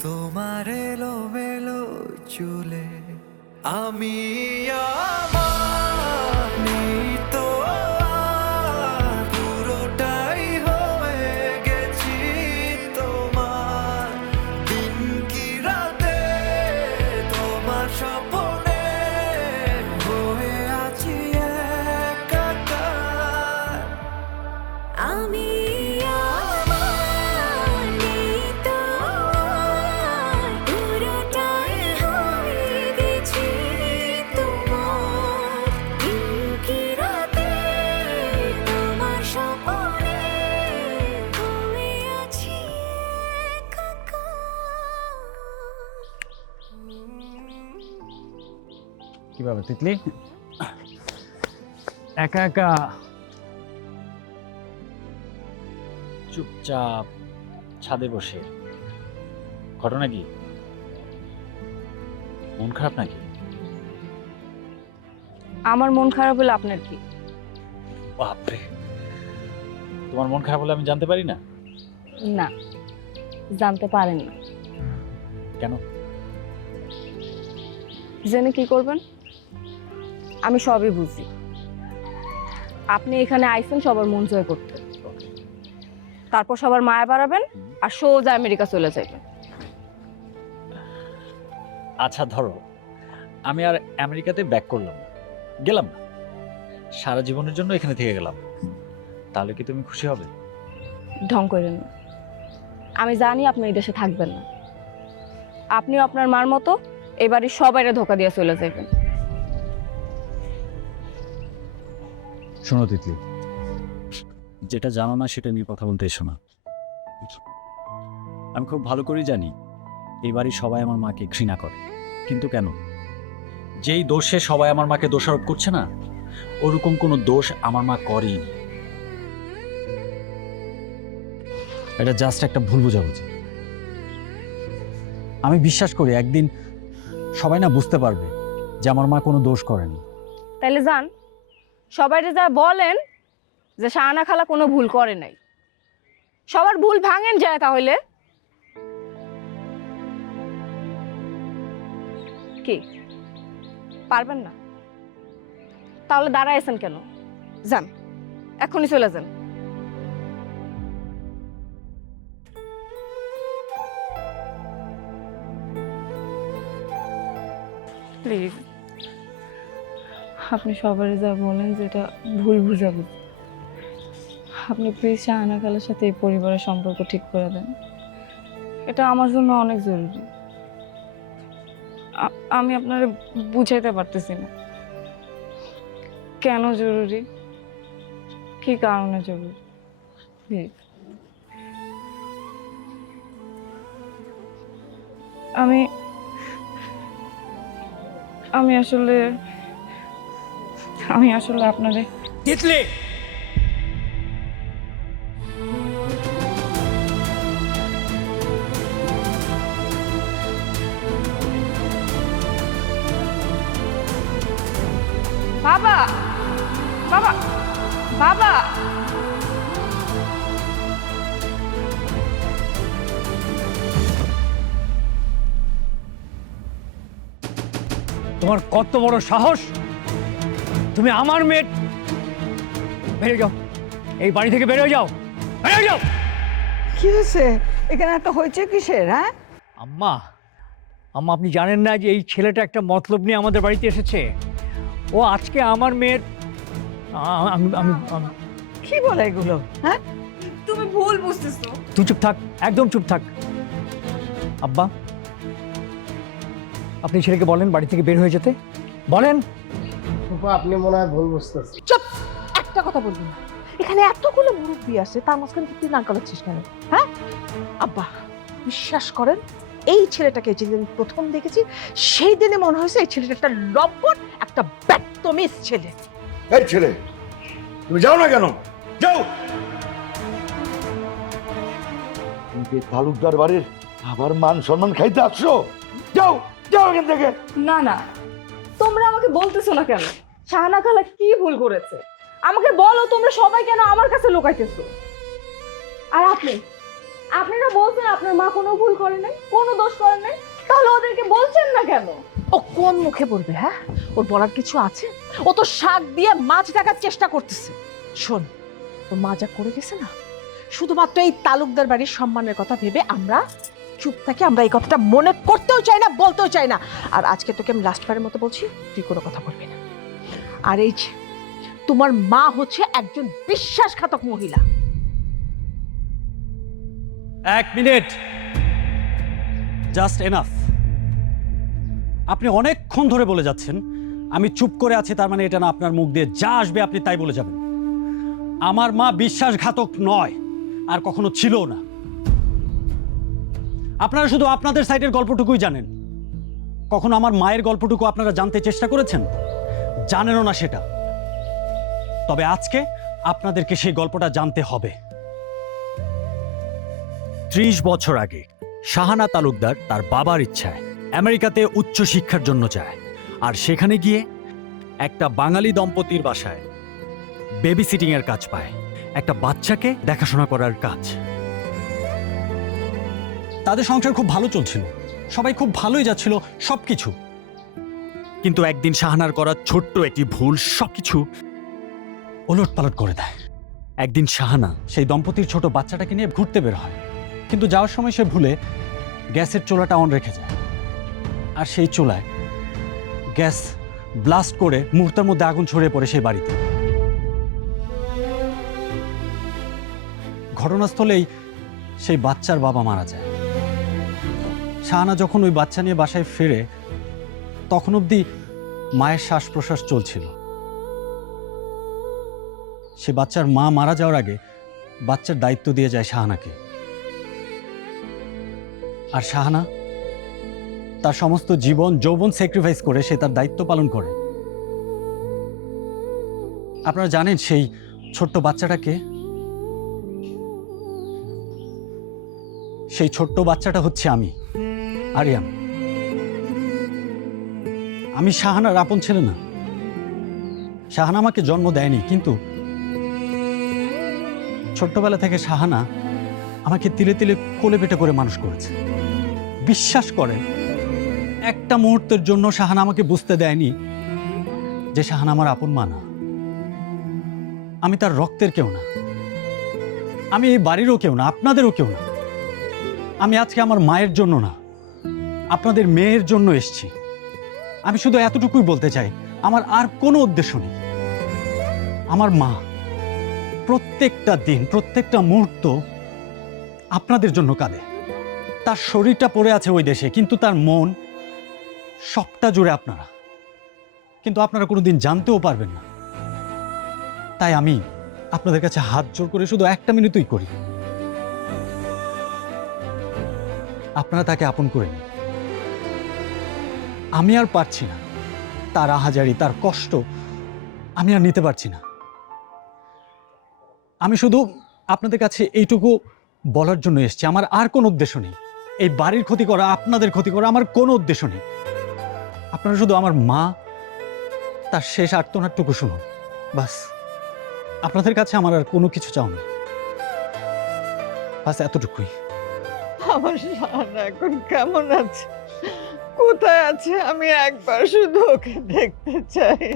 তোমার এলোমেলো চুলে। আমি আমার নেই তো আর, পুরোটাই হয়ে গেছি তোমার। দিন কি রাতে তোমার স্বপ্নে হয়ে আছি একাকার। আমি আমার নেই তো আর, পুরোটাই হয়ে গেছি তোমার। দিন কি রাতে তোমার স্বপ্নে হয়ে আছি একাকার। কিভাবে তিতলি? একা একা চুপচাপ ছাদে বসে, ঘটনা কি? মন খারাপ নাকি? আমার মন খারাপ হলে আপনার কি? বাপরে, তোমার মন খারাপ হলে আমি জানতে পারি না? না, জানতে পারেন না। কেন? জেনে কি করবেন? আমি সবই বুঝি। আপনি এখানে আইছেন সবার মন জয় করতে, তারপর সবার মায়া বাড়াবেন আর সোজা আমেরিকা চলে যাবেন। আচ্ছা ধরো আমি আর আমেরিকাতে ব্যাক করলাম না, গেলাম না, সারা জীবনের জন্য এখানে থেকে গেলাম, তাহলে কি তুমি খুশি হবে? ঢং করেন না। আমি জানি আপনি এই দেশে থাকবেন না। আপনি আপনার মার মতো এবারই সবাইরে ধোকা দিয়ে চলে যাবেন। শোনো তিতলি, যেটা জানো না সেটা নিয়ে কথা বলতে এসো না। আমি খুব ভালো করেই জানি এই বাড়ির সবাই আমার মাকে ঘৃণা করে, কিন্তু কেন? যেই দোষে সবাই আমার মাকে দোষারোপ করছে না, ওরকম কোনো দোষ আমার মা করেনি। এটা জাস্ট একটা ভুল বোঝাবুঝি। আমি বিশ্বাস করি একদিন সবাই না বুঝতে পারবে যে আমার মা কোনো দোষ করেনি। তাইলে যান, সবাইরে যা বলেন যে শাহানা খালা কোনো ভুল করে নাই। সবার ভুল ভাঙেন যায় তাহলে। কি পারবেন না? তাহলে দাঁড়াইছেন কেন? যান, এখনই চলে যান। প্লিজ, আপনি সবারই যা বলেন যেটা ভুল বুঝাবুঝি। আপনি প্লিজ শাহানা খালার সাথে এই পরিবারের সম্পর্ক ঠিক করে দেন। এটা আমার জন্য অনেক জরুরি। আমি আপনারে বুঝাইতে পারতেছি না কেন জরুরি, কি কারণে জরুরি। প্লিজ, আমি আসলে আপনাদের তিতলি, বাবা, বাবা, বাবা, তোমার কত বড় সাহস! তুমি আমার মেয়ে! বেরিয়ে যাও, এই বাড়ি থেকে বেরিয়ে যাও, বেরিয়ে যাও! কি হয়েছে এখানে একটা হয়েছে কিসের? হ্যাঁ, আম্মা, আম্মা আপনি জানেন না যে এই ছেলেটা একটা মতলব নিয়ে আমাদের বাড়িতে এসেছে। ও আজকে আমার মেয়ের কি বলে এগুলো? হ্যাঁ, তুমি ভুল বুঝতেছো। তুই চুপ থাক, একদম চুপ থাক। আব্বা, আপনি ছেলেকে বলেন বাড়ি থেকে বের হয়ে যেতে বলেন। ফুপা আপনি মনে হয় ভুল বুঝতেছেন। চুপ, একটা কথা বলবি না। এখানে এতগুলো মুরব্বী আছে, তার মাঝখানে তুই নাক গলাচ্ছিস কেন? হ্যাঁ আব্বা, বিশ্বাস করেন এই ছেলেটাকে যেদিন প্রথম দেখেছি সেই দিনে মনে হয়েছে এই ছেলেটা একটা লম্পট, একটা ব্যক্তমিস ছেলে। এই ছেলে, তুমি যাও না কেন? যাও। তুমি কি তালুকদার বাড়ির আবার মান সম্মান খাইতে আসছো? যাও, যাও এখান থেকে। না না, তোমরা আমাকে বলতেছো না কেন? শাহানা খালা কি ভুল করেছে আমাকে বলো। তোমরা সবাই কেন আমার কাছে লুকাইতেছো? আর আপনারা বলছেন আপনার মা কোনো ভুল করে নাই, কোনো দোষ করে নাই, তাহলে ওদেরকে বলছেন না কেন? ও কোন মুখে বলবে? হ্যাঁ, ওর বলার কিছু আছে? ও তো শাক দিয়ে মাছ ঢাকার চেষ্টা করতেছে। শোন, ওর মা যা করে গেছে না, শুধুমাত্র এই তালুকদার বাড়ির সম্মানের কথা ভেবে আমরা চুপ থাকি। আমরা এই কথাটা মনে করতেও চাই না, বলতেও চাই না। আর আজকে তোকে আমি লাস্টবারের মতো বলছি, তুই কোনো কথা বলবি না। আর এই যে তোমার মা হচ্ছে একজন বিশ্বাসঘাতক মহিলা। 1 মিনিট, জাস্ট এনাফ। আপনি অনেকক্ষণ ধরে বলে যাচ্ছেন আমি চুপ করে আছি, তার মানে এটা না আপনার মুখ দিয়ে যা আসবে আপনি তাই বলে যাবেন। আমার মা বিশ্বাসঘাতক নয়, আর কখনো ছিল না। আপনারা শুধু আপনাদের সাইডের গল্পটুকুই জানেন। কখনো আমার মায়ের গল্পটুকু আপনারা জানতে চেষ্টা করেছেন? জানেনও না সেটা। তবে আজকে আপনাদেরকে সেই গল্পটা জানতে হবে। 30 বছর আগে শাহানা তালুকদার তার বাবার ইচ্ছায় আমেরিকাতে উচ্চ শিক্ষার জন্য যায়, আর সেখানে গিয়ে একটা বাঙালি দম্পতির বাসায় বেবি সিটিং এর কাজ পায়, একটা বাচ্চাকে দেখাশোনা করার কাজ। তাদের সংসার খুব ভালো চলছিল, সবাই খুব ভালোই যাচ্ছিল সবকিছু। কিন্তু একদিন শাহানার করা ছোট্ট একটি ভুল সবকিছু ওলটপালট করে দেয়। একদিন শাহানা সেই দম্পতির ছোট বাচ্চাটাকে নিয়ে ঘুরতে বের হয়, কিন্তু যাওয়ার সময় সে ভুলে গ্যাসের চুলাটা অন রেখে যায়, আর সেই চুলায় গ্যাস ব্লাস্ট করে মুহূর্তের মধ্যে আগুন ছড়িয়ে পড়ে সেই বাড়িতে। ঘটনাস্থলেই সেই বাচ্চার বাবা মারা যায়। শাহানা যখন ওই বাচ্চা নিয়ে বাসায় ফিরে, তখন অবধি মায়ের শ্বাস প্রশ্বাস চলছিল। সে বাচ্চার মা মারা যাওয়ার আগে বাচ্চার দায়িত্ব দিয়ে যায় শাহানাকে। আর শাহানা তার সমস্ত জীবন যৌবন স্যাক্রিফাইস করে সে তার দায়িত্ব পালন করে। আপনারা জানেন সেই ছোট্ট বাচ্চাটাকে? সেই ছোট্ট বাচ্চাটা হচ্ছে আমি, আরিয়ান। আমি শাহানার আপন ছেলে না। শাহানা আমাকে জন্ম দেয়নি, কিন্তু ছোট্টবেলা থেকে শাহানা আমাকে তিলে তিলে কোলে পেটে করে মানুষ করেছে। বিশ্বাস করেন, একটা মুহূর্তের জন্য শাহানা আমাকে বুঝতে দেয়নি যে শাহানা আমার আপন মা না। আমি তার রক্তের কেউ না, আমি এই বাড়িরও কেউ না, আপনাদেরও কেউ না। আমি আজকে আমার মায়ের জন্য না, আপনাদের মেয়ের জন্য এসেছি। আমি শুধু এতটুকুই বলতে চাই, আমার আর কোনো উদ্দেশ্য নেই। আমার মা প্রত্যেকটা দিন, প্রত্যেকটা মুহূর্ত আপনাদের জন্য কাঁদে। তার শরীরটা পড়ে আছে ওই দেশে, কিন্তু তার মন সবটা জুড়ে আপনারা। কিন্তু আপনারা কোনোদিন জানতেও পারবেন না। তাই আমি আপনাদের কাছে হাত জোর করে শুধু একটা মিনিটই করি, আপনারা তাকে আপন করে নিন। আমি আর পারছি না, তার আহাজারি, তার কষ্ট আমি আর নিতে পারছি না। আমি শুধু আপনাদের কাছে এইটুকু বলার জন্য এসেছি, আমার আর কোনো উদ্দেশ্য নেই। এই বাড়ির ক্ষতি করা, আপনাদের ক্ষতি করা আমার কোনো উদ্দেশ্য নেই। আপনারা শুধু আমার মা তার শেষ আর্তনাদটুকু শুনুন, বাস। আপনাদের কাছে আমার আর কোনো কিছু চাও না, বাস এতটুকুই। আমার শাহানা এখন কেমন আছে? কোথায় আছে আমি একবার শুধু ওকে দেখতে চাই।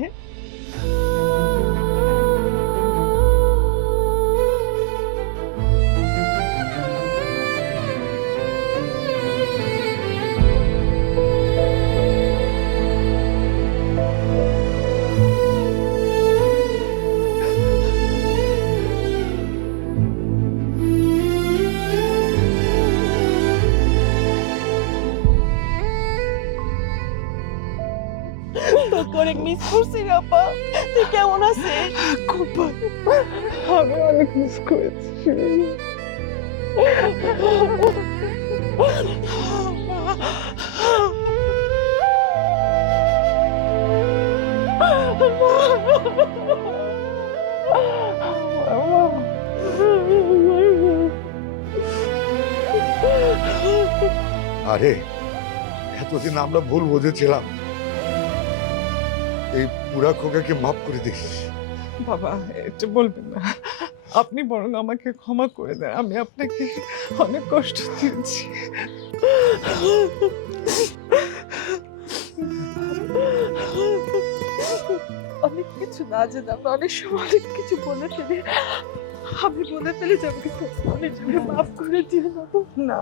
তোকে অনেক মিস করছি রে আপা। তুই কেমন আছিস? খুব ভালো। আমি অনেক মিস করেছি। আরে এতদিন আমরা ভুল বুঝেছিলাম, এই পুরা খোকাকে মাফ করে দিস। বাবা এটা বলবেন না, আপনি বরং আমাকে ক্ষমা করে দেন, আমি আপনাকে অনেক কষ্ট দিয়েছি। অনেক কিছু না জেনে আমরা অনেক সময় অনেক কিছু বলে ফেলি। আমি বলে ফেলি যে আমাকে অনেক জন্য মাফ করে দিও না।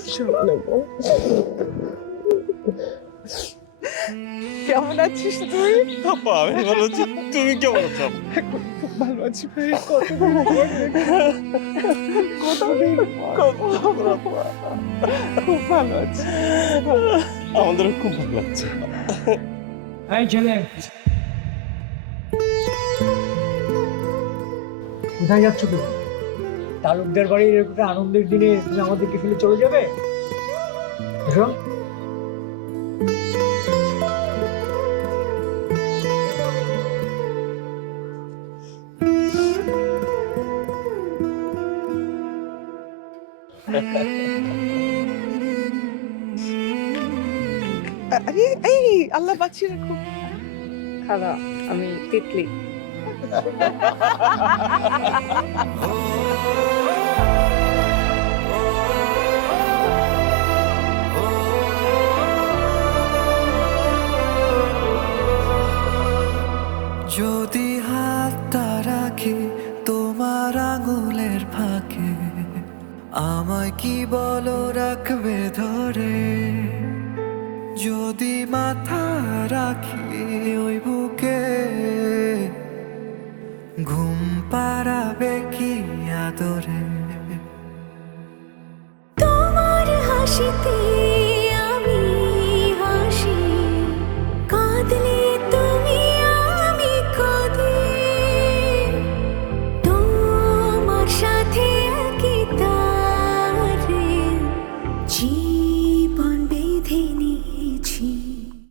কিছু না বল। কেমন আছিস তুই? আপা আমি ভালো আছি, তুমি কেমন আছো? এখন খুব ভালো আছি ভাই। কতদিন পর খুব ভালো আছি। আমাদেরও খুব ভালো লাগছে। এই ছেলে, কোথায় যাচ্ছ তুমি? তালুকদার বাড়ির এরকম একটা আনন্দের দিনে তুমি আমাদেরকে ফেলে চলে যাবে? এসো। আরে এই আল্লাহ বাঁচিয়ে রাখো। খালা আমি তিতলি। যদি হাতটা রাখি তোমার আঙুলের ফাঁকে, আমায় কি বলো রাখবে ধরে? যদি মাথা রাখি ওই বুকে, ঘুম পাড়াবে কি আদরে? তোমার হাসিতে আমি হাসি, কাঁদলে তুমি আমি কাঁদি, তোমার সাথে কি তারে জি